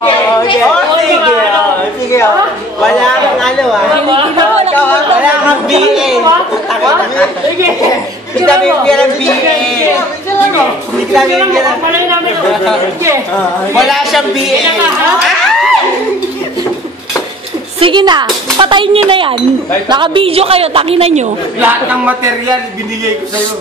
Okay. Sige. Wala kang ano wala kang BL. Kita bibigyan ng BL. Wala siyang BL. Sige na, patayin nyo na yan. Naka-video kayo, takinan nyo. Lahat ng material binigay ko sa'yo.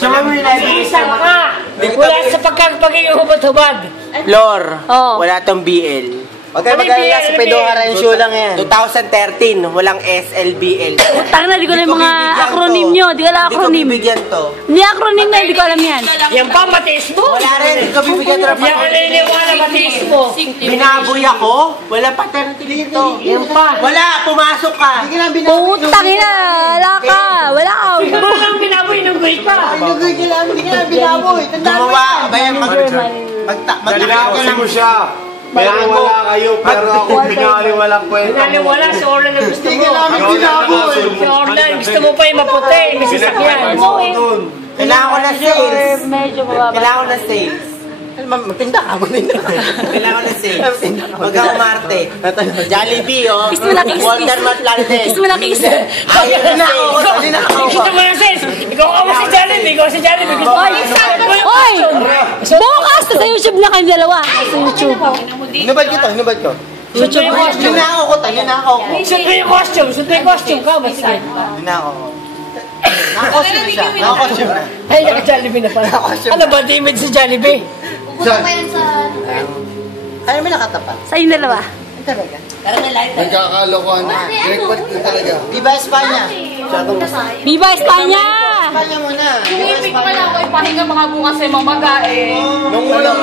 Siya mo yung Isang ka! Wala sa pagkakapagiging hubad-hubad. Lor, wala tong BL. Huwag kayo mag-alala, si Pedro Arancio lang yan. 2013, walang SLBL. Utang na, di ko alam mga acronym nyo. Di ko alam acronym. Hindi ko bibigyan to. Hindi acronym na, hindi ko alam yan. Yan pa, matiis mo. Wala rin, hindi ko bibigyan to. Yan ka naniniwala, matiis mo. Binaboy ako, wala paternity dito. Yan pa. Wala, pumasok ka. Utang na, wala ka. Wala ka. Ikaw lang binaboy ng gay ka. Hindi ka lang binaboy. Gumawa, bayan Nalinawasin mo siya. Pero wala kayo, pero ako pinaliwalang kwenta mo. Pinaliwala sa Orlan ang gusto mo. Hindi ka namin binaboy. Sa Orlan, gusto mo pa yung maputi, may sasakyan. Kailangan ko na sales. Medyo mababa. Kailangan ko na sales. Magtinda ka, magtinda ka. Kailangan ko na sales. Mag-umarte. Jollibee, Kiss mo na, kiss. Walter Matlandes. Kiss mo na, kiss. Ayaw na ako. Gusto mo na sis. Ikaw ka mo si Jollibee, ikaw si Jollibee. Hoy! Bukas na sa YouTube na kayong dalawa. Sa YouTube. Hinubad ko. Sunto yung costume. Hinako ko. Sunto yung costume ka. Basta. Hinako ko. Nakakostume siya. Nakakostume na. Ay, naka-Jollibee na pala. Ano ba, David si Jollibee? Pupunta pa yan sa... Kaya may nakatapat. Sa inyong dalawa. Talaga. Nagkakalokohan na. Jackpot ko talaga. Viva Espanya. Viva España! Espanya muna. Yung ipig pala ako ipahinga mga bukas ay mamaga eh. Nung unang